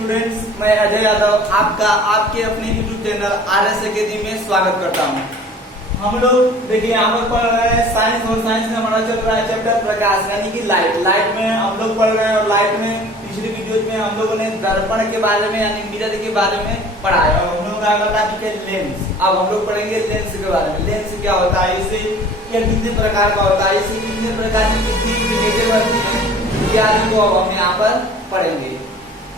Students, मैं अजय यादव आपका आपके अपने यूट्यूब चैनल RS अकेडमी में स्वागत करता हूं। हम लोग देखिए यहाँ पर पढ़ रहे हैं साइंस, और साइंस में हमारा चल रहा है चैप्टर प्रकाश यानी कि लाइट। लाइट में हम लोग पढ़ रहे हैं, और लाइट में पिछली वीडियो में हम लोगों ने दर्पण के बारे में यानी मिरर के बारे में पढ़ा है, और हम लोग का अगला टॉपिक है लेंस। अब हम लोग पढ़ेंगे लेंस के बारे में। लेंस क्या होता है, इसे यह कितने प्रकार का होता है, इसे कितने प्रकार की इमेजें बनती है, इत्यादि को अब हम यहाँ पर पढ़ेंगे।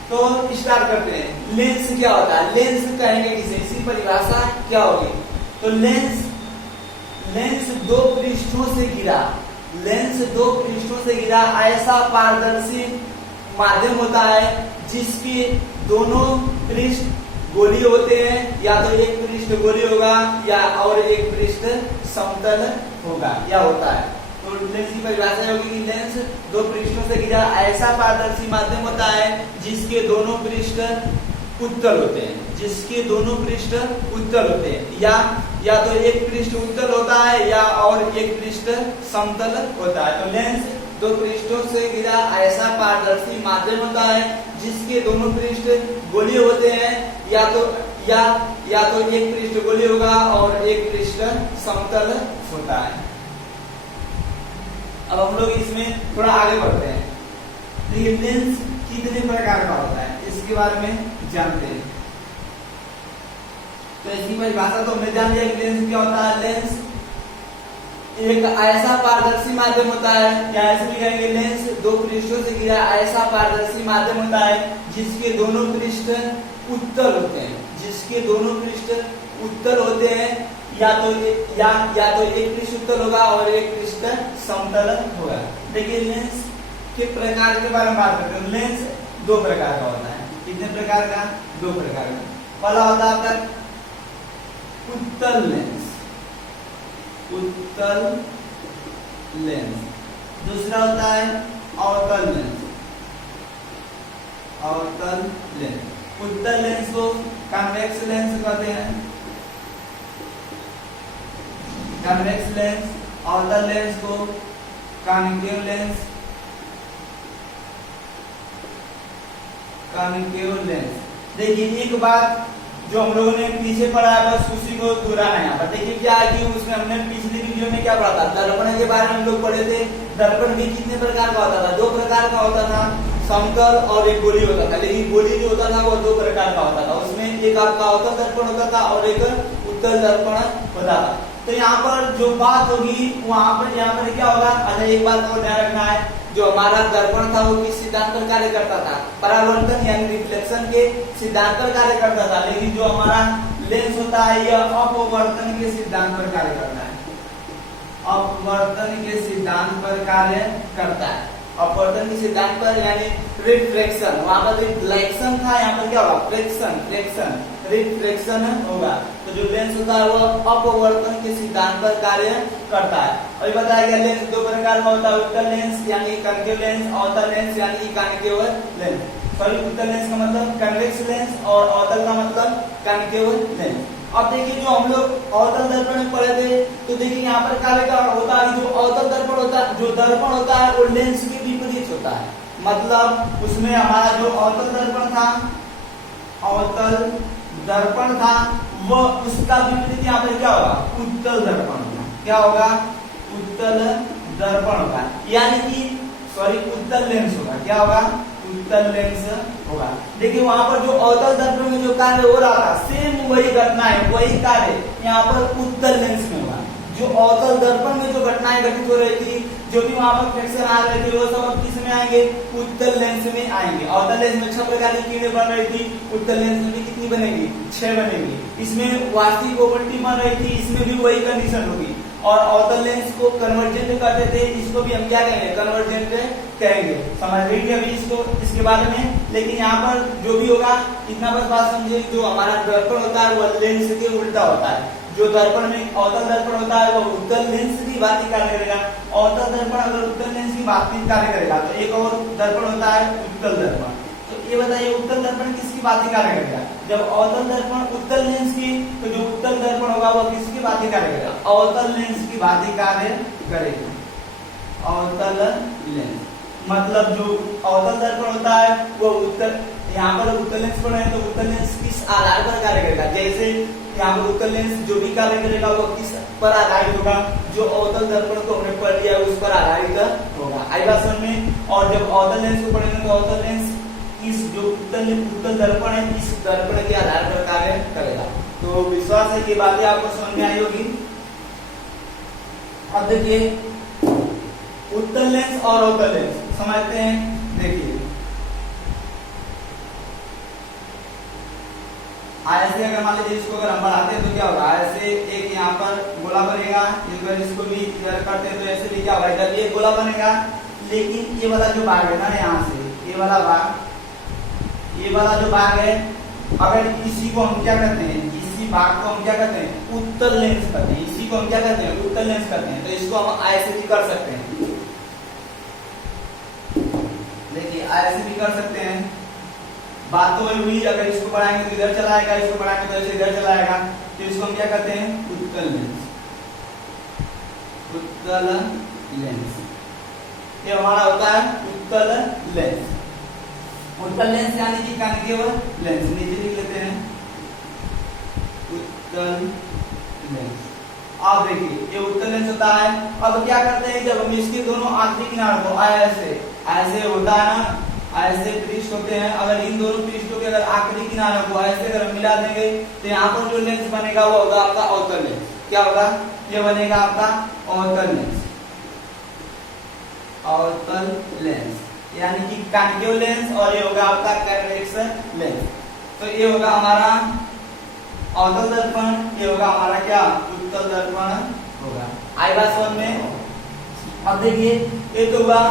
तो स्टार्ट करते हैं। लेंस क्या होता है, लेंस कहेंगे किसे, इसकी परिभाषा क्या होगी। तो लेंस दो पृष्ठों से घिरा, लेंस दो पृष्ठों से घिरा ऐसा पारदर्शी माध्यम होता है जिसके दोनों पृष्ठ गोलीय होते हैं, या तो एक पृष्ठ गोलीय होगा या और एक पृष्ठ समतल होगा या होता है। तो लेंस की परिभाषा होगी कि लेंस दो पृष्ठों से घिरा ऐसा पारदर्शी माध्यम होता है जिसके दोनों पृष्ठ उत्तल होते हैं, जिसके दोनों पृष्ठ उत्तल होते हैं, या तो एक पृष्ठ उत्तल होता है या और एक पृष्ठ समतल होता है। तो लेंस दो पृष्ठों से घिरा ऐसा पारदर्शी माध्यम होता है जिसके दोनों पृष्ठ गोलीय होते हैं, या तो एक पृष्ठ गोलीय होगा और एक पृष्ठ समतल होता है। अब हम लोग इसमें थोड़ा आगे बढ़ते हैं। देखिए लेंस कितने प्रकार का होता है इसके बारे में जानते हैं। तो इसकी परिभाषा तो हमने जान लिया कि लेंस क्या होता है। लेंस एक ऐसा पारदर्शी माध्यम होता है, या ऐसे भी कहेंगे लेंस दो पृष्ठों से घिरा ऐसा पारदर्शी माध्यम होता है जिसके दोनों पृष्ठ उत्तल होते हैं, जिसके दोनों पृष्ठ उत्तल होते हैं, या तो एक पृष्ठ उत्तल होगा और एक पृष्ठ समतल होगा। देखिए लेंस के प्रकार के बारे में बात करते हैं। लेंस दो प्रकार का होता है। कितने प्रकार का, दो प्रकार का। पहला होता है आपका उत्तल लेंस, उत्तल लेंस। दूसरा होता है अवतल लेंस, अवतल लेंस। उत्तल लेंस को कन्वेक्स लेंस कहते हैं, कन्वेक्स लेंस। अवतल लेंस को कॉन्केव लेंस, कॉन्केव लेंस। देखिए एक बात जो हम लोगों ने पीछे पढ़ा है बस उसी को दोहराना है यहाँ पर। देखिए क्या है कि उसमें हमने पिछली वीडियो में क्या पढ़ा था, दर्पण के बारे में हम लोग पढ़े थे। दर्पण भी कितने प्रकार का होता था, दो प्रकार का होता था, समतल और एक गोली होता था। लेकिन गोली जो होता था वो दो प्रकार का होता था, उसमें एक आपका अवतल दर्पण होता था और एक उत्तल दर्पण होता था। तो यहाँ पर जो बात होगी वहां पर यहाँ पर क्या होगा, अच्छा एक बात और ध्यान रखना है, जो हमारा दर्पण था वो किस सिद्धांत पर कार्य करता था, परावर्तन यानी रिफ्लेक्शन के सिद्धांत पर कार्य करता था। लेकिन जो हमारा लेंस होता है यह अपवर्तन के सिद्धांत पर कार्य करता है, अपवर्तन के सिद्धांत पर कार्य करता है। अपवर्तन के सिद्धांत पर यानी रिफ्लेक्शन, वहां पर रिफ्लेक्शन था, यहाँ पर क्या होगा फ्लेक्शन, रिफ्लेक्शन होगा। तो जो लेंस होता है वो अपवर्तन के सिद्धांत पर कार्य करता है। अभी बताया गया लेंस दो प्रकार का होता है, उत्तल लेंस यानी कॉन्केव लेंस, अवतल लेंस यानी कॉन्केव लेंस। सॉरी, उत्तल लेंस का मतलब कन्वेक्स लेंस और अवतल का मतलब कॉन्केव लेंस। अब देखिए जो हम लोग अवतल दर्पण में पढ़े थे, तो देखिए यहाँ पर कार्य क्या होता है, जो अवतल दर्पण होता है, जो दर्पण होता है वो लेंस के विपरीत होता है। मतलब उसमें हमारा जो अवतल दर्पण था, अवतल दर्पण था, वो उसका विपरीत यहाँ पर क्या होगा, उत्तल दर्पण होगा। क्या होगा, उत्तल दर्पण होगा, यानी कि सॉरी उत्तल लेंस होगा। क्या होगा, उत्तल लेंस होगा। देखिए वहां पर जो अवतल दर्पण में जो कार्य हो रहा था सेम वही घटना है, वही कार्य यहाँ पर उत्तल लेंस में होगा। जो अवतल दर्पण में जो घटनाएं घटित हो रही थी, जो भी वहां पर फ्रैक्शन आ रहे थे, वो सब किस में आएंगे, उत्तल लेंस में आएंगे। अवतल लेंस में 6 प्रकार की किरणें बन रही थी, उत्तल लेंस में भी कितनी बनेगी, 6 बनेगी। इसमें वास्तविक ओवल्टी बन रही थी, इसमें भी वही कंडीशन होगी। और अवतल लेंस को कन्वर्जेंट कहते थे, इसको भी हम क्या कहेंगे, कन्वर्जेंट कहेंगे। समझ रही अभी इसको, इसके बारे में। लेकिन यहाँ पर जो भी होगा इतना बस बात समझिए, जो हमारा दर्पण होता है वो लेंस के उल्टा होता है। जो दर्पण में अवतल दर्पण होता है वो उत्तल लेंस की भांति कार्य करेगा। अवतल दर्पण अगर उत्तल लेंस की भांति कार्य करेगा तो एक और दर्पण होता है उत्तल दर्पण। तो ये बताइए उत्तल दर्पण किसकी भांति कार्य करेगा, जब अवतल दर्पण उत्तल लेंस की, तो जो उत्तल दर्पण होगा वो किसकी भांति कार्य करेगा, अवतल लेंस की भांति कार्य करेगा। अवतल लेंस मतलब जो अवतल दर्पण होता है वो उत्तल यहाँ पर उत्तल लेंस पढ़े तो उत्तल लेंस किस आधार पर कार्य करेगा, जैसे यहाँ पर उत्तल लेंस जो भी कार्य करेगा वो किस पर आधारित होगा, जो अवतल दर्पण को हमने पढ़ लिया उस पर आधारित होगा। आई बात समझ में। और जब अवतल लेंस को पढ़ेंगे तो अवतल लेंस इस जो उत्तल दर्पण है इस दर्पण के आधार पर कार्य करेगा। तो विश्वास है कि बातें आपको समझ में आई होगी। अब देखिए उत्तल लेंस और अवतल लेंस समझते हैं। देखिए ऐसे अगर मान लीजिए इसको अगर हम बढ़ाते हैं तो क्या होगा, ऐसे एक यहाँ पर गोला बनेगा, अगर इसको भी इधर करते हैं तो ऐसे भी क्या होगा, इधर भी एक गोला बनेगा, लेकिन ये वाला जो भाग है ना यहाँ से ये वाला जो भाग है, अगर इसी को हम क्या करते हैं, इसी भाग को हम क्या करते हैं उत्तल लेंस करते हैं, इसी को हम क्या करते हैं उत्तल लेंस करते हैं। तो इसको हम ऐसे भी कर सकते हैं, देखिए ऐसे भी कर सकते हैं। बात तो वही हुई, अगर इसको बढ़ाएंगे तो इधर चला आएगा, इसको बढ़ाएंगे तो ऐसे इधर चला आएगा। तो इसको हम क्या करते हैं उत्तल लेंस, उत्तल लेंस, ये हमारा होता है उत्तल लेंस। उत्तल लेंस यानी कि कॉन्केव लेंस, नीचे लिख लेते हैं उत्तल लेंस। अब देखिए ये उत्तल लेंस होता है। अब क्या करते हैं, जब हम इसके दोनों आखिरी किनारों को ऐसे होता है ना, ऐसे पृष्ठ होते हैं, अगर इन दोनों पृष्ठों के अगर आखिरी किनारों को ऐसे अगर हम मिला देंगे तो यहाँ पर जो लेंस बनेगा वो होगा आपका अवतल लेंस। क्या होगा, ये बनेगा आपका अवतल लेंस, अवतल लेंस यानी कि कॉन्केव लेंस, और ये होगा आपका कन्वेक्स लेंस। तो ये होगा हमारा अवतल दर्पण, ये होगा हमारा क्या उत्तल दर्पण होगा। आई बात समझ में। अब देखिए ये तो हुआ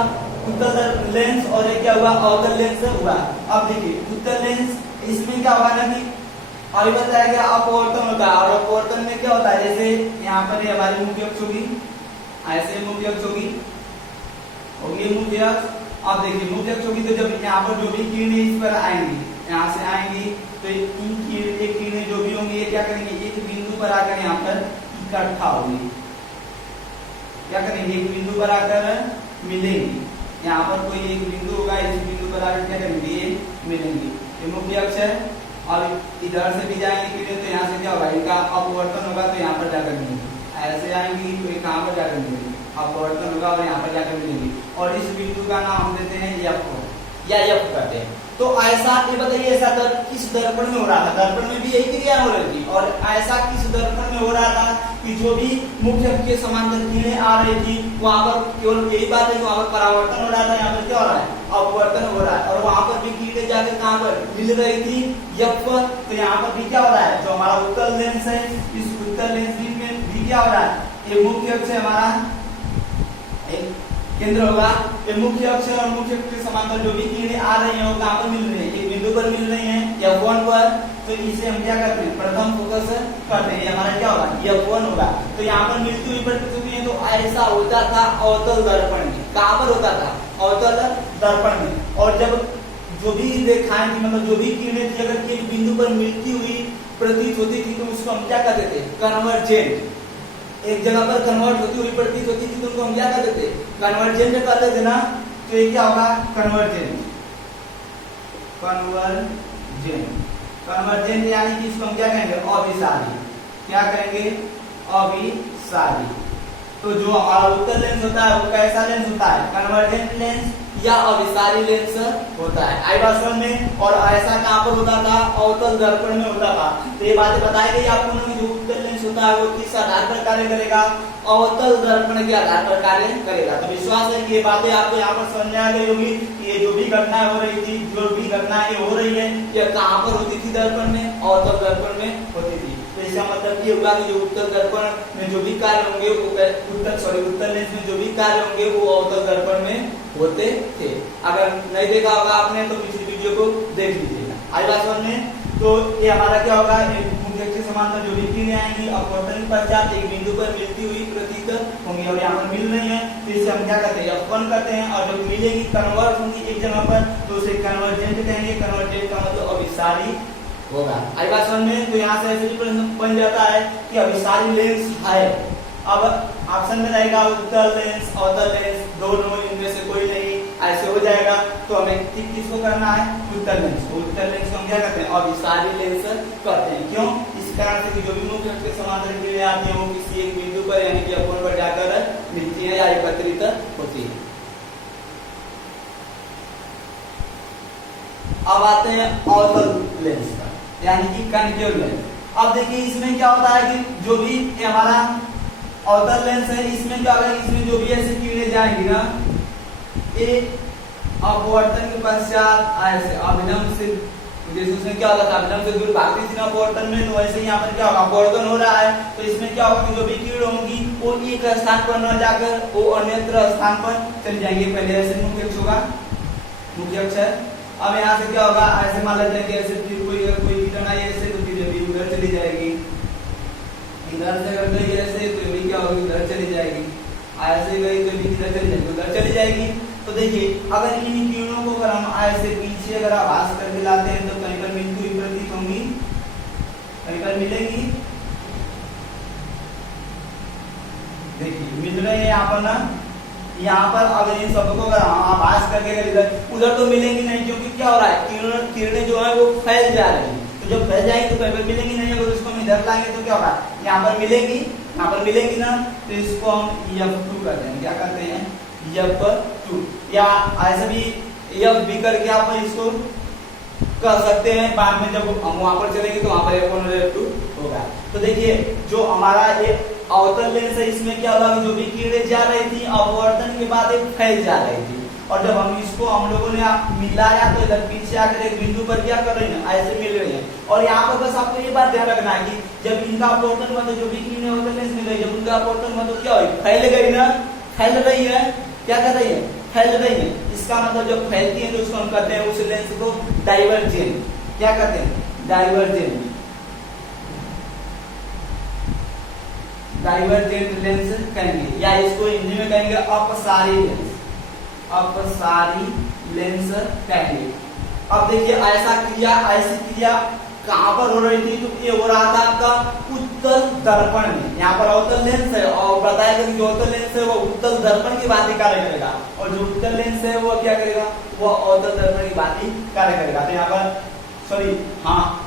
उत्तल लेंस और ये क्या हुआ अवतल लेंस हुआ। अब देखिए उत्तल लेंस इसमें क्या होगा ना कि अभी बताया गया अपवर्तन होता है, और अपवर्तन में क्या होता है, जैसे यहाँ पर ये हमारी मुख्य अक्ष होगी, ऐसे मुख्य अक्ष होगी मुख्य अक्ष। अब देखिए मुख्य अक्ष होगी तो जब यहाँ पर जो भी किरणें इस पर आएंगी, यहाँ से आएंगी तो इन किरणें जो भी होंगी ये क्या करेंगे, एक बिंदु पर आकर यहाँ पर इकट्ठा होंगी, क्या करेंगे एक बिंदु पर आकर मिलेंगी। यहाँ पर कोई एक बिंदु होगा, इस बिंदु पर आकर क्या करेंगे ये मिलेंगे, ये मुख्य अक्ष है। अब इधर से भी जाएंगे किरणें तो यहाँ से क्या होगा, इनका अपवर्तन होगा तो यहाँ पर जाकर मिलेंगे, ऐसे आएंगी तो ये कहाँ पर जाकर मिलेंगे, अपवर्तन होगा और यहाँ पर जाकर मिलेंगे। और इस बिंदु का नाम हम देते हैं एफ या एफ कहते हैं। तो ऐसा ये बताइए ऐसा किस दर्पण में हो रहा था, दर्पण में भी यही क्रिया हो रही थी, और ऐसा किस दर्पण में हो रहा था कि जो भी मुख्य अक्ष के समांतर किरणें आ रही थी वहां पर केवल यही बात है कि वहां पर परावर्तन हो रहा था, यहाँ पर क्या हो रहा है अपवर्तन हो रहा है, और वहां पर भी किरणें जाकर कहाँ पर मिल रही थी एफ पर। तो यहाँ पर भी क्या हो रहा है, जो हमारा उत्तल लेंस है इस उत्तल लेंस में भी क्या हो रहा है, ये मुख्य अक्ष हमारा एक केंद्र होगा, ये मुख्य अक्ष और मुख्य अक्ष के समांतर जो भी किरणें आ रही हैं वो कहाँ पर मिल रही है, एक बिंदु पर मिल रही हैं F1 पर। तो इसे हम क्या करते हैं प्रथम फोकस करते हैं, ये हमारा क्या होगा F1 होगा। तो यहाँ पर मिलती हुई प्रतीत है, तो ऐसा होता था अवतल दर्पण में। कहाँ पर होता था अवतल दर्पण में। और जब जो भी रेखाएं थी मतलब जो भी किरणें थी अगर एक बिंदु पर मिलती हुई प्रतीत होती थी तो उसको हम क्या कहते थे कन्वर्जेंट। एक जगह पर कन्वर्ट होती हुई प्रतीत होती थी तो उनको हम क्या कहते थे कन्वर्जेंट कहते थे ना। तो ये क्या होगा कन्वर्जेंट, कन्वर्जेंट यानी कि इसको हम क्या कहेंगे अभिसारी। क्या कहेंगे अभिसारी। तो जो हमारा उत्तल लेंस होता है वो कैसा लेंस होता है कन्वर्जेंट लेंस या अभिसारी लेंस होता है। आई बात समझ में। और ऐसा कहाँ पर होता था अवतल दर्पण में होता था। तो ये बातें बताई गई आपको ना, जो उत्तल लेंस होता है वो किस आधार पर कार्य करेगा अवतल दर्पण के आधार पर कार्य करेगा। तो विश्वास है कि ये बातें आपको यहाँ पर समझ में आ गई होगी कि ये जो भी घटनाएं हो रही थी जो भी घटनाएं हो रही है ये कहाँ पर होती थी दर्पण में अवतल दर्पण में होती थी। तो इसका मतलब ये होगा कि जो उत्तल दर्पण में जो भी कार्य होंगे उत्तल लेंस में जो भी कार्य होंगे वो अवतल दर्पण में होते थे। अगर नहीं देखा होगा आपने तो पिछली वीडियो को देख लीजिएगा। आई बात समझ में। तो ये हमारा क्या होगा मुख्य अक्ष के समांतर जो भी किरणें आएंगी अपवर्तन के पश्चात एक बिंदु पर मिलती हुई प्रतीत होंगी और यहाँ पर मिल रही है तो इसे हम क्या करते हैं F1 करते हैं। और जब मिलेगी कन्वर्ट होंगी एक जगह पर तो उसे कन्वर्जेंट कहेंगे। कन्वर्जेंट का मतलब अभिसारी होगा। आई बात समझ में। तो यहाँ से ऐसे भी प्रश्न बन जाता है कि अभिसारी लेंस है। अब ऑप्शन में रहेगा उत्तल लेंस अवतल लेंस दोनों इनमें से कोई नहीं। ऐसा ऐसे हो जाएगा। तो हमें किसको करना है, उत्तल लेंस को। उत्तल लेंस को हम क्या करते हैं, अभिसारी लेंस करते हैं। क्यों, इस कारण से कि जो भी मुख्य अक्ष के समांतर किरणें आती हैं वो किसी एक बिंदु पर यानी कि अकोण पर जाकर मिलती है या एकत्रित होती है। अब आते हैं अवतल लेंस पर यानी कि कनकेव लेंस। अब देखिए इसमें क्या होता है कि जो भी हमारा अवतल लेंस है इसमें क्या होगा, इसमें जो भी ऐसी किरणें जाएंगी ना, ये अपवर्तन के पश्चात ऐसे अभिलंब से, जैसे उसमें क्या होगा, अभिलंब से दूर भागती थी ना अपवर्तन में, तो वैसे यहाँ पर क्या होगा, अपवर्तन हो रहा है। तो इसमें क्या होगा कि जो भी किरण होंगी वो एक स्थान पर न जाकर वो अन्यत्र स्थान पर चली जाएंगी। पहले ऐसे मुख्य अक्ष होगा, मुख्य अक्ष है। अब यहाँ से क्या होगा, ऐसे मान लेते हैं कि ऐसे फिर कोई किरण आई ऐसे, तो फिर भी उधर चली जाएगी। इधर से अगर गई ऐसे तो भी क्या होगी, उधर चली जाएगी। ऐसे गई तो भी इधर चली जाएगी, उधर चली जाएगी। तो देखिए अगर इन किरणों को अगर हम ऐसे पीछे अगर आभास करके लाते हैं तो कहीं पर बिंदु विपरीत होंगी, कहीं पर मिलेंगी। देखिए मिल रहे हैं यहाँ पर ना, यहाँ पर अगर इन सबको अगर आभास करके इधर उधर तो मिलेंगी नहीं, क्योंकि क्या हो रहा है, किरणें जो है वो फैल जा रही है। तो जब फैल जाएंगी तो कहीं पर मिलेंगी नहीं। अगर उसको हम इधर लाएंगे तो क्या होगा, यहाँ पर मिलेंगी, यहाँ पर मिलेंगी ना, तो इसको हम F2 करते हैं। क्या करते हैं, F2, या ऐसे भी F करके आप इसको कर सकते हैं। बाद में जब हम वहां पर चलेंगे तो वहां पर F1 और F2 होगा। तो देखिए जो हमारा ये अवतल लेंस है इसमें क्या होगा, जो भी किरणें जा रही थी अपवर्तन के बाद एक फैल जा रही थी, और जब हम इसको हम लोगों ने मिलाया तो इधर पीछे आकर एक बिंदु पर क्या कर रही है, ऐसे मिल रही है। और यहाँ पर बस आपको ये बात ध्यान रखना है कि जब इनका अपवर्तन हुआ तो जो भी किरणें अवतल लेंस में गई, जब उनका अपवर्तन हुआ तो क्या हुई, फैल गई ना, फैल रही है। क्या कर रही है, फैल रही है। इसका मतलब जब फैलती है तो उसको हम कहते हैं, उस लेंस को डाइवर्जेंट। क्या कहते हैं, डाइवर्जेंट। डाइवर्जेंट लेंस कहेंगे, या इसको हिंदी में कहेंगे अपसारी लेंस, अपसारी लेंस कहेंगे। अब देखिए ऐसा क्रिया, ऐसी क्रिया कहां पर हो रही थी, तो ये हो रहा था आपका उत्तल दर्पण में। यहाँ पर अवतल लेंस है और बताया कि जो अवतल लेंस है वो उत्तल दर्पण की भांति कार्य करेगा, और जो उत्तल लेंस है वो क्या करेगा, वो अवतल दर्पण की भांति कार्य करेगा। तो यहाँ पर सॉरी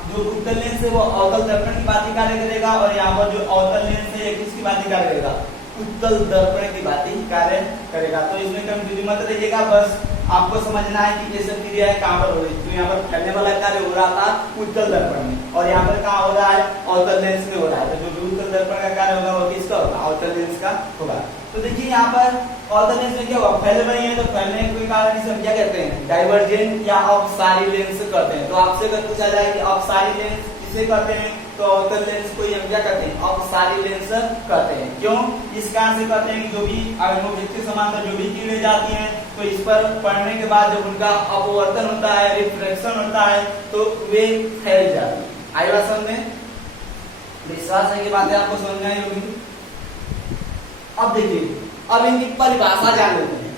जो उत्तल लेंस है वो अवतल दर्पण की भांति कार्य करेगा, और यहाँ पर जो अवतल लेंस है ये किसकी भांति कार्य करेगा, उत्तल दर्पण की भांति कार्य करेगा। तो इसमें कंफ्यूजन मत रहिएगा, बस आपको समझना है कि ये सब क्रियाएं कहां पर हो रही है। तो यहाँ पर फैलने वाला कार्य हो रहा था उत्तल दर्पण में, और यहाँ पर कहां हो रहा है, अवतल लेंस में हो रहा है। तो जो भी उत्तल दर्पण का कार्य होगा वो किसका होगा, अवतल लेंस का होगा। तो देखिए यहाँ पर अवतल लेंस में क्या होगा, फैल रही है, तो फैलने के कारण इसे हम क्या कहते हैं, डाइवर्जेंट या अपसारी लेंस कहते हैं। तो आपसे अगर पूछा जाए कि अपसारी लेंस किसे कहते हैं, तो अवतल लेंस को हम क्या कहते हैं, अपसारी लेंस कहते हैं। क्यों, इस कारण से कहते हैं कि जो भी अभिमुख के समांतर जो भी किरणें जाती हैं तो इस पर पड़ने के बाद जब उनका अपवर्तन होता है, रिफ्रैक्शन होता है, तो वे फैल जाती है। आई बात समझ में, विश्वास है कि बातें आपको समझ में आई होगी। अब देखिए अब इनकी परिभाषा जान लेते हैं।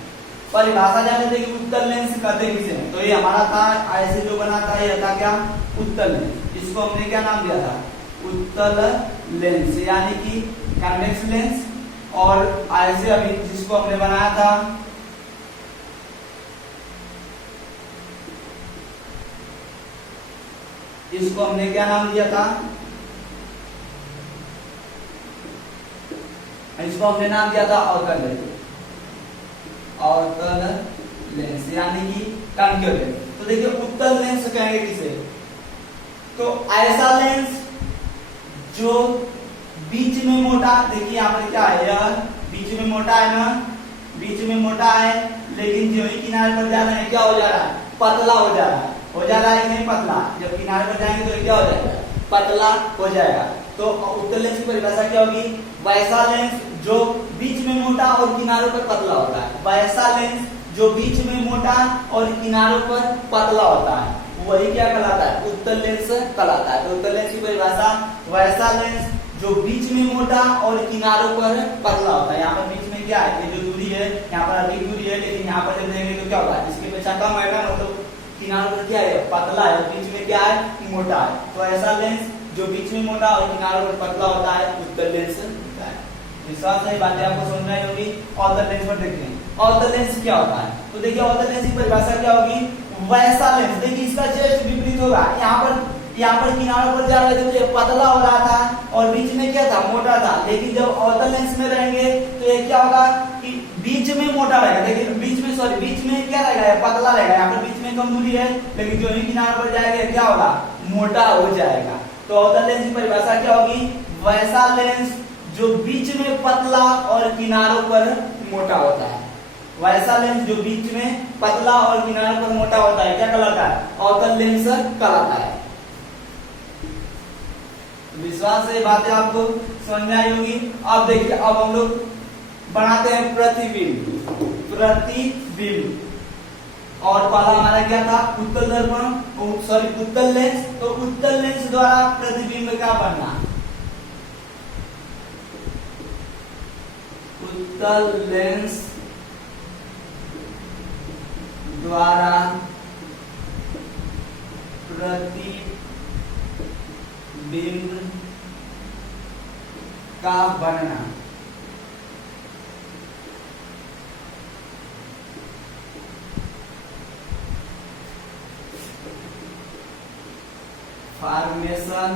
परिभाषा जान लेते हैं कि उत्तल लेंस कहते किसे हैं। तो ये हमारा था ऐसे जो बना था, ये था क्या, उत्तल लेंस। इसको हमने क्या नाम दिया था, उत्तल लेंस, यानी कि कन्वेक्स लेंस। और ऐसे अभी जिसको हमने बनाया था इसको हमने क्या नाम दिया था, इसको हमने नाम दिया था अवतल लेंस, अवतल लेंस यानी कि कॉन्केव लेंस। तो देखिए उत्तल लेंस कहेंगे किसे, तो ऐसा लेंस जो बीच में मोटा, देखिए यहाँ पर क्या है, यह बीच में मोटा है ना, बीच में मोटा है, लेकिन जो ही किनारे पर जा रहे हैं क्या हो जा रहा है, पतला हो जा रहा है। हो जा रहा है कि नहीं पतला, जब किनारे पर जाएंगे तो क्या हो जाएगा, पतला हो जाएगा। तो उत्तल लेंस की परिभाषा क्या होगी, वैसा लेंस जो बीच में मोटा और किनारों पर पतला होता है। वैसा लेंस जो बीच में मोटा और किनारों पर पतला होता है वही क्या कहलाता है, उत्तल लेंस कहलाता है। तो उत्तल लेंस की परिभाषा, वैसा लेंस जो बीच में मोटा और किनारों पर पतला होता है। यहाँ पर बीच में क्या है, ये जो दूरी है यहाँ पर अधिक दूरी है, लेकिन यहाँ पर जब देंगे तो क्या होगा, इसके अपेक्षा कम है ना, मतलब किनारों पर क्या है, पतला है, बीच में क्या है, मोटा है। तो ऐसा लेंस जो बीच में मोटा और किनारों पर पतला होता है उत्तल लेंस होता है। विश्वास है बातें आपको समझ में आई होगी। अवतल लेंस पर देखते हैं। अवतल लेंस क्या होता है। तो देखिए अवतल लेंस की परिभाषा क्या होगी, वैसा लेंस, देखिए इसका जस्ट विपरीत होगा। यहाँ पर किनारों पर जा रहे थे तो ये पतला हो रहा था और बीच में क्या था, मोटा था। लेकिन जब अवतल लेंस में रहेंगे तो ये क्या होगा कि बीच में मोटा रहेगा, देखिए बीच में क्या रहेगा, पतला रहेगा। यहाँ पर बीच में कम दूरी है, लेकिन जो ही किनारों पर जाएगा क्या होगा, मोटा हो जाएगा। तो अवतल लेंस की परिभाषा क्या होगी, वैसा लेंस जो बीच में पतला और किनारों पर मोटा होता है। वैसा लेंस जो बीच में पतला और किनारों पर मोटा होता है, क्या कहलाता है, अवतल लेंस कहलाता है। विश्वास से बातें आपको समझ में आई होगी। अब देखिए अब हम लोग बनाते हैं प्रतिबिंब। और पहला हमारा क्या था, उत्तल दर्पण, उत्तल लेंस। तो उत्तल लेंस द्वारा प्रतिबिंब का बनना, उत्तल लेंस द्वारा प्रतिबिंब का बनना। Formation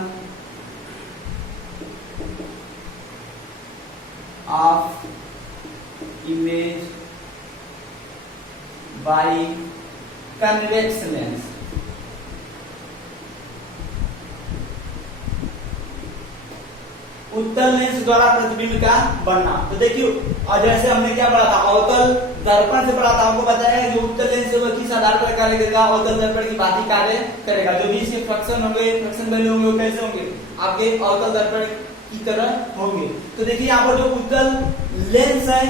of image by convex lens. उत्तल लेंस द्वारा प्रतिबिंब का बनना। तो देखिए और जैसे हमने क्या पढ़ा था, अवतल दर्पण से पढ़ा था, आपको बताया जो उत्तल लेंस है वो किस आधार पर कार्य करेगा, अवतल दर्पण की भांति कार्य करेगा। जो भी इसके फ्रैक्शन होंगे, फ्रैक्शन वैल्यू होंगे, वो कैसे होंगे, आपके अवतल दर्पण की तरह होंगे। तो देखिए यहाँ पर जो उत्तल लेंस है,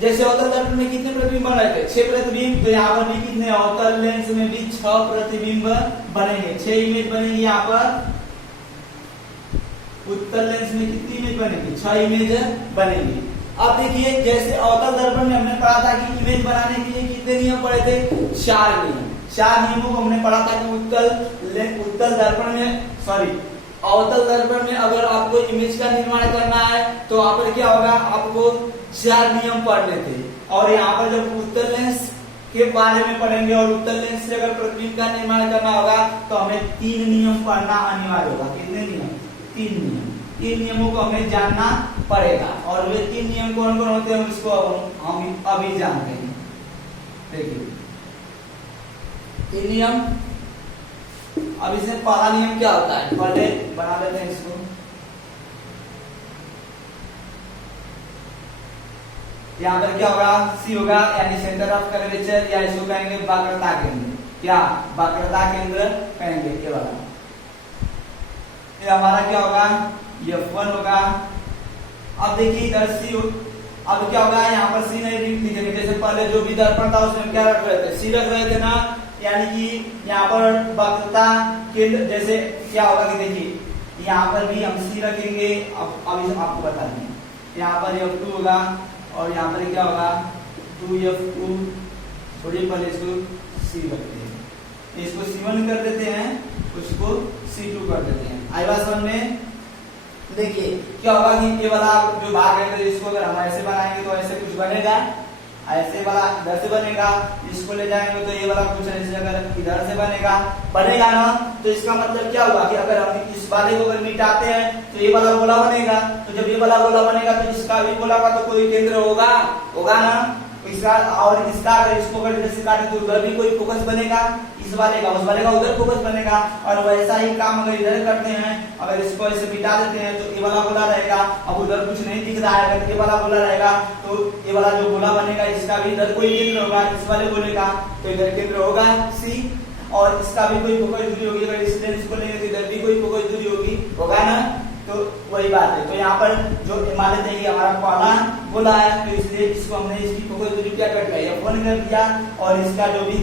जैसे अवतल दर्पण में कितने प्रतिबिंब बन रहे थे, 6 प्रतिबिंब। तो यहाँ पर भी कितने, अवतल लेंस में भी 6 प्रतिबिंब बनेंगे, 6 इमेज बनेंगी। यहाँ पर उत्तल लेंस में कितनी इमेज बनेगी, 6 इमेज बनेगी। अब देखिए जैसे अवतल दर्पण में हमने पढ़ा था कि इमेज बनाने के लिए कितने नियम पढ़े थे, 4 नियम। 4 नियमों को हमने पढ़ा था कि उत्तल दर्पण में अवतल दर्पण में अगर आपको इमेज का निर्माण करना है तो वहां पर क्या होगा, आपको 4 नियम पढ़ने थे। और यहाँ पर जब उत्तल लेंस के बारे में पढ़ेंगे और उत्तल लेंस से अगर प्रतिबिंब का निर्माण करना होगा तो हमें 3 नियम पढ़ना अनिवार्य होगा। कितने नियम, 3 नियम। 3 नियमों को हमें जानना पड़ेगा। और वे 3 नियम कौन कौन होते हैं उसको हम अभी जानते हैं। देखिए 3 नियम। अब इसमें पहला नियम क्या होता है, पहले बना लेते हैं इसको। यहाँ पर क्या होगा, सी होगा यानी सेंटर ऑफ कर्वेचर, या इसको कहेंगे वक्रता केंद्र। क्या, वक्रता केंद्र कहेंगे ये वाला। ये हमारा क्या होगा, F1 होगा। अब देखिए इधर सी, अब क्या होगा, यहाँ पर सी नहीं लिखेंगे। जैसे पहले जो भी दर्पण था उसमें क्या रख रहे थे, सी रख रहे थे ना, यानी कि यहाँ पर वक्रता केंद्र। जैसे क्या होगा कि देखिए यहाँ पर भी हम सी रखेंगे। अब आपको बता दें, यहाँ पर F2 होगा और यहाँ पर क्या होगा 2F2। थोड़ी पहले इसको सी रखते हैं, इसको C1 कर देते हैं, उसको C2 कर देते हैं। आई बात समझ में। देखिए क्या होगा कि ये वाला जो भाग है इसको अगर हम ऐसे बनाएंगे तो ऐसे कुछ बनेगा, ऐसे वाला इधर से बनेगा, इसको ले जाएंगे तो ये वाला कुछ ऐसे अगर इधर से बनेगा ना, तो इसका मतलब क्या हुआ कि अगर हम इस वाले को अगर मिटाते हैं तो ये वाला गोला बनेगा। तो जब ये वाला गोला बनेगा तो इसका भी गोला का तो कोई केंद्र होगा ना, इसका और इसका अगर इसको अगर इधर से काटे तो उधर भी कोई फोकस बनेगा, इस वाले का उस वाले का उधर फोकस बनेगा। और वैसा ही काम अगर इधर करते हैं, अगर इसको ऐसे मिटा देते हैं तो ये वाला गोला रहेगा। अब उधर कुछ नहीं दिख रहा है, अगर ये वाला गोला रहेगा तो ये वाला जो गोला बनेगा इसका भी इधर कोई केंद्र होगा, इस वाले गोले का तो इधर केंद्र होगा सी, और इसका भी कोई फोकस दूरी होगी। अगर इस लेंस को लेंगे तो इधर भी कोई फोकस दूरी होगा ना, तो वही बात है। तो यहाँ पर जो मान लेते हैं हमारा पहला गोला है, तो इसलिए इसको हमने इसकी फोकस दूरी क्या कर दिया, F1 कर दिया। और इसका जो भी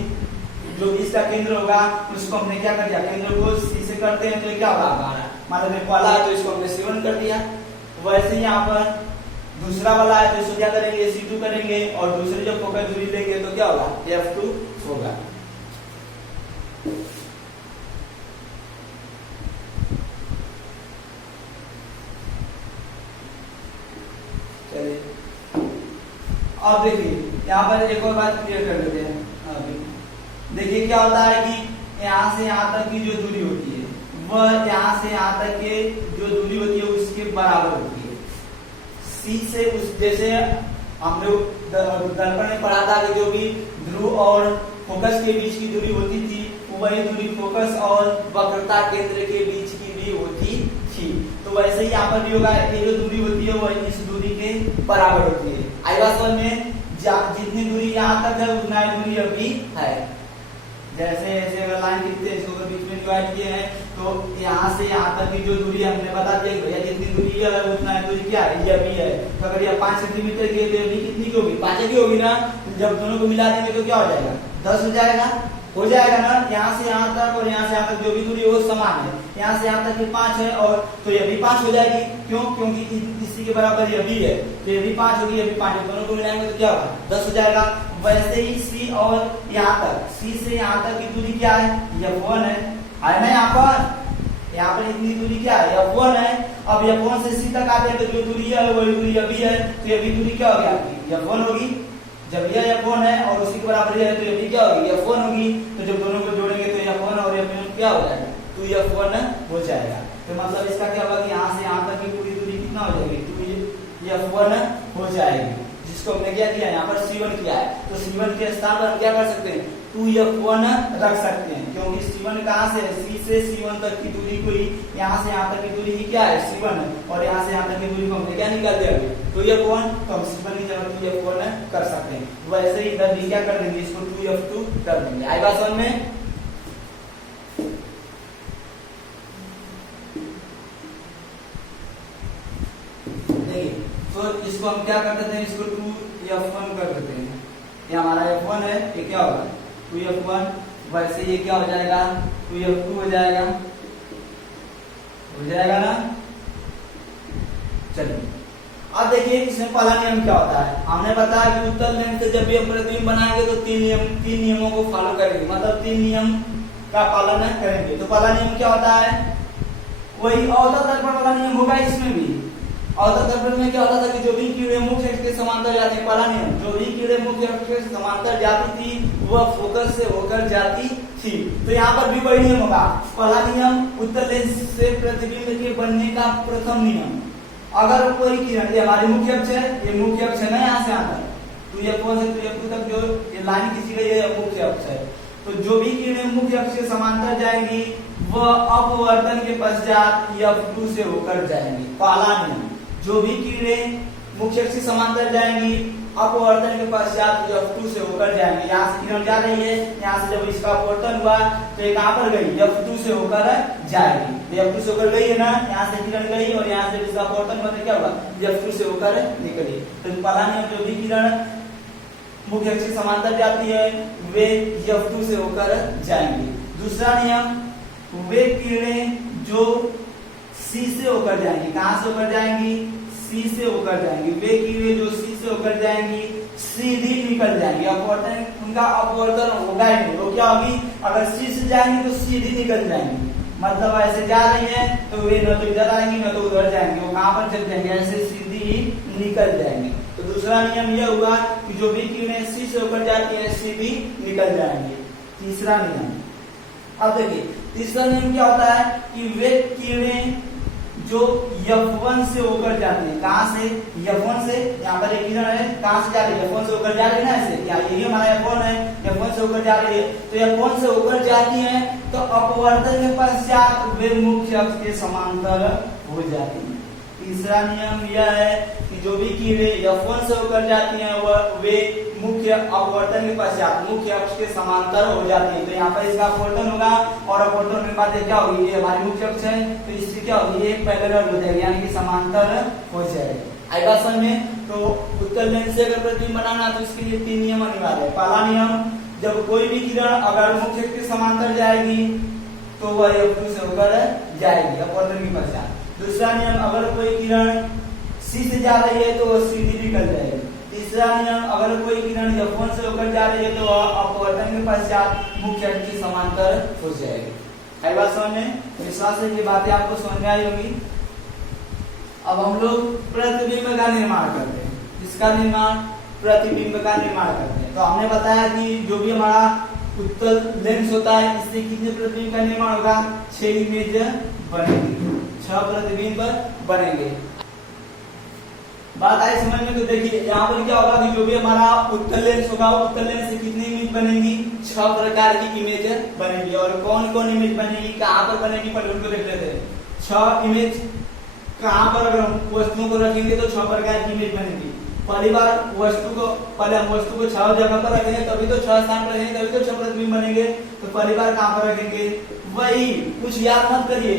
इसका केंद्र होगा उसको हमने क्या कर दिया, केंद्र को C से करते हैं तो क्या होगा हमारा, मान लेते हैं पहला है तो इसको हमने C1 कर दिया। वैसे ही यहाँ पर दूसरा वाला है तो इसको क्या करेंगे, C2 करेंगे। और दूसरी जो फोकस दूरी लेंगे तो क्या होगा, F2 होगा। अब देखिए यहाँ पर एक और बात क्लियर कर लेते हैं। देखिए क्या होता है कि यहाँ से यहाँ तक की जो दूरी होती है वह यहाँ से यहाँ तक के जो दूरी होती है उसके बराबर होती है। सी से उस, जैसे हम लोग दर्पण में पढ़ा था कि जो भी ध्रुव और फोकस के बीच की दूरी होती थी वही दूरी फोकस और वक्रता केंद्र के बीच की भी होती थी। तो वैसे ही यहाँ पर भी होगा, ये जो दूरी होती है वह इस दूरी के बराबर होती है। आई बात समझ में? जितनी दूरी यहाँ तक है उतना दूरी अभी है। जैसे ऐसे अगर लाइन खींचते हैं, इसको अगर बीच में डिवाइड किए हैं तो यहाँ से यहाँ तक की जो दूरी हमने बता दिया भैया जितनी दूरी है उतना दूरी क्या है, ये अभी है। तो अगर ये 5 सेंटीमीटर की है तो अभी कितनी की होगी, 5 की होगी ना। जब दोनों को मिला देंगे तो क्या हो जाएगा, 10 हो जाएगा। हो जाएगा ना। यहाँ से यहाँ तक और यहाँ से यहाँ तक जो भी दूरी है वो समान है। यहाँ से यहाँ तक ये 5 है और तो ये भी 5 हो जाएगी। क्यों? क्योंकि इसी के बराबर ये भी है तो ये भी 5 होगी, ये भी 5 है। दोनों को मिलाएंगे तो क्या होगा, 10 हो जाएगा। वैसे ही सी और यहाँ तक, सी से यहाँ तक की दूरी क्या है, F1 है ना। यहाँ पर इतनी दूरी क्या है, F1 है। अब F1 से सी तक आते हैं तो जो दूरी है वही दूरी अभी है। तो ये भी दूरी क्या होगी आपकी, F1 होगी। जब यह F1 है और उसी के बराबर है तो ये भी क्या होगी, F1 होगी। तो जब दोनों को जोड़ेंगे तो F1 और F1 क्या हो जाएगा, 2F1 हो जाएगा। तो मतलब इसका क्या होगा कि यहाँ से यहाँ तक की पूरी दूरी कितना हो जाएगी, 2F1 हो जाएगी। जिसको हमने क्या किया, यहाँ पर C1 किया है। तो C1 के स्थान पर हम क्या कर सकते हैं, 2F1 रख सकते हैं। क्योंकि C1 कहाँ से है, C से C1 तक की दूरी को ही, यहाँ से यहाँ तक की दूरी ही क्या है, C1 है। और यहाँ से यहाँ तक की दूरी को हमने क्या निकाल दिया, 2F1। तो हम C1 की जगह 2F1 कर सकते हैं। वैसे ही इधर भी क्या कर देंगे, इसको 2F2 कर देंगे। आई बात समझ में? तो इसको हम क्या कर देते हैं, इसको 2F1 कर देते हैं। ये हमारा F1 है, ये क्या होगा 2F1। वैसे ये क्या हो जाएगा, 2F2 हो जाएगा ना। चलिए अब देखिए इसमें पहला नियम क्या होता है। हमने बताया कि उत्तल लेंस से जब भी हम प्रतिबिंब बनाएंगे तो तीन नियमों को फॉलो करेंगे, मतलब 3 नियम का पालन करेंगे। तो पहला नियम क्या होता है, वही अवतल दर्पण वाला नियम होगा। इसमें भी अवतल दर्पण में क्या होता था कि जो भी किरणें मुख्य अक्ष के समांतर जाती है, पहला नियम, जो भी किरणें मुख्य अक्ष के समांतर जाती थी वह फोकस से होकर जाती थी। तो यहाँ पर भी वही नियम होगा। पहला नियम, उत्तल लेंस से प्रतिबिंब के बनने का प्रथम नियम। अगर कोई किरण, ये हमारी मुख्य अक्ष है, ये मुख्य अक्ष है ना, यहाँ से यहाँ तक 2F1 से 2F2 तक जो ये लाइन खींची गई है मुख्य अक्ष है। तो जो भी किरणें मुख्य अक्ष के समांतर जाएंगी वह अपवर्तन के पश्चात F2 से होकर जाएंगी। पहला नियम, जो भी किरणें मुख्य अक्ष के समांतर जाएंगी अपवर्तन के पश्चात F2 से होकर जाएंगे। यहाँ से किरण जा रही है, यहाँ से जब इसका अपवर्तन हुआ तो ये कहाँ पर गई, F2 से होकर जाएगी। F2 से होकर गई है ना, यहाँ से किरण गई और यहाँ से इसका अपवर्तन हुआ तो क्या हुआ, F2 से होकर निकली। तो पहला नियम, जो भी किरण मुख्य अक्ष के समांतर जाती है वे F2 से होकर जाएंगी। दूसरा नियम, वे किरणें जो C से होकर जाएंगी, कहाँ से होकर जाएंगी, C से होकर जाएंगी। वे किरणें जो C से होकर जाएंगी सीधी निकल जाएंगी। अपवर्तन, उनका अपवर्तन होगा ही नहीं। तो क्या होगी, अगर C से जाएंगी तो सीधी निकल जाएंगी। मतलब ऐसे जा रही है तो वे न तो इधर आएंगी न तो उधर जाएंगी, वो कहाँ पर चल जाएंगे, ऐसे सीधी ही निकल जाएंगी। तो दूसरा नियम यह हुआ कि जो भी किरणें C से होकर जाती है सीधी निकल जाएंगी। तीसरा नियम, अब देखिए तीसरा नियम क्या होता है कि वे किरणें जो F1 से होकर जाती है, कहाँ से, F1 से। यहाँ पर एक किरण है, कहाँ से जा रही है, F1 से होकर जा रही है ना, ऐसे यही हमारा F1 है, F1 से होकर जा रही है। तो F1 से होकर जाती है तो अपवर्तन के पश्चात वे मुख्य अक्ष के समांतर हो जाती है। तीसरा नियम यह है कि जो भी किरणें F1 से होकर जाती हैं वह वे मुख्य अपवर्तन के पश्चात मुख्य अक्ष के समांतर हो जाती है। तो यहाँ पर इसका अपवर्तन होगा और अपवर्तन होने के बाद क्या होगी, ये हमारी मुख्य अक्ष है तो इससे क्या होगी, ये पैरेलल हो जाएगी, यानी कि समांतर हो जाएगी। आई बात समझ में? तो उत्तल लेंस से अगर प्रतिबिंब बनाना तो इसके लिए 3 नियम अनिवार्य है। पहला नियम, जब कोई भी किरण अगर मुख्य अक्ष के समांतर जाएगी तो वह F2 से होकर जाएगी अपवर्तन के पश्चात। दूसरा नियम, अगर कोई किरण C से जा रही है तो वह सीधी निकल जाएगी। तीसरा नियम, अगर कोई किरण F1 से होकर जा रही है तो वह अपवर्तन के पश्चात मुख्य अक्ष के समांतर हो जाएगी। आई बात समझ में? विश्वास है ये बातें आपको समझ में आई होगी। अब हम लोग प्रतिबिंब का निर्माण करते हैं। इसका निर्माण प्रतिबिंब का निर्माण करते हैं। तो हमने बताया कि जो भी हमारा उत्तल लेंस होता है इससे कितने प्रतिबिंब का निर्माण होगा, 6 इमेज बनेंगे, 6 प्रतिबिंब बनेंगे। बात आई समझ में? तो देखिए यहाँ पर क्या होगा कि जो भी हमारा उत्तल लेंस होगा, उत्तल लेंस से कितनी इमेज बनेंगी, 6 प्रकार की इमेज बनेगी। और कौन कौन इमेज बनेगी, कहाँ पर बनेगी, पहले उनको देख लेते हैं। 6 इमेज कहाँ पर अगर हम वस्तुओं को रखेंगे तो 6 प्रकार की इमेज बनेगी। पहली बार पहले हम वस्तु को 6 जगह पर रखेंगे, तभी तो 6 स्थान पर रखेंगे, तभी तो 6 प्रतिबिंब बनेंगे। तो पहली बार कहाँ पर रखेंगे, वही कुछ याद मत करिए।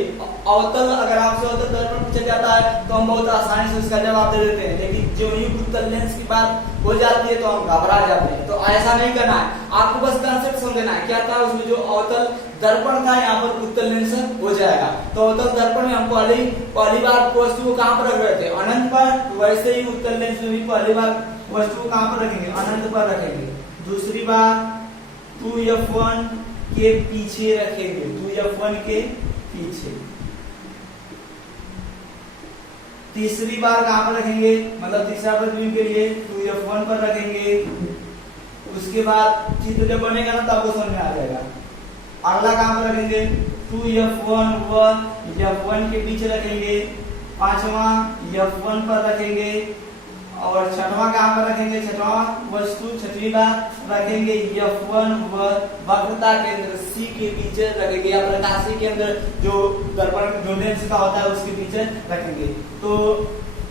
अवतल अगर आपसे अवतल दर्पण पूछा जाता है तो हम बहुत आसानी से उसका जवाब दे देते हैं, लेकिन जो ही उत्तल लेंस की बात हो जाती है तो हम घबरा जाते हैं। तो ऐसा नहीं करना है, आपको बस कंसेप्ट समझना है। क्या था उसमें जो अवतल दर्पण था, यहाँ पर उत्तल लेंस हो जाएगा। तो अवतल दर्पण में हम पहली बार वस्तु को कहाँ पर रख रहे थे, अनंत पर। वैसे ही उत्तल लेंस में भी पहली बार वस्तु को कहाँ पर रखेंगे, अनंत पर रखेंगे। दूसरी बार 2f1 के पीछे रखेंगे, 2f1 के पीछे। तीसरी बार कहां पर रखेंगे, मतलब तीसरा प्रतिबिंब के लिए 2f1 पर रखेंगे। उसके बाद चित्र जब बनेगा ना तब वो समझ में आ जाएगा। अगला कहां पर रखेंगे, 2f1 f1 के पीछे रखेंगे। पांचवा f1 पर रखेंगे। और छठवां कहां पर रखेंगे, छठवां वस्तु छठवीं बार रखेंगे f1 वक्रता केंद्र C के पीछे रखेंगे, या प्रकाशीय केंद्र जो दर्पण जो लेंस का होता है उसके पीछे रखेंगे। तो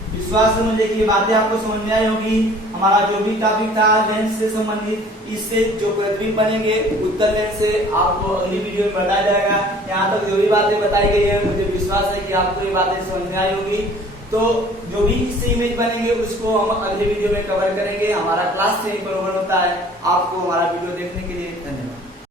विश्वास से मुझे कि ये बातें आपको समझ में आई होगी। हमारा जो भी टॉपिक था लेंस से संबंधित, इससे जो प्रतिबिंब बनेंगे उत्तल लेंस से आपको अगली वीडियो में बताया जाएगा। यहाँ तक जो भी बातें बताई गई है मुझे विश्वास है कि आपको ये बातें समझ में आई होगी। तो जो भी इससे इमेज बनेंगे उसको हम अगले वीडियो में कवर करेंगे। हमारा क्लास 10 बराबर होता है। आपको हमारा वीडियो देखने के लिए धन्यवाद।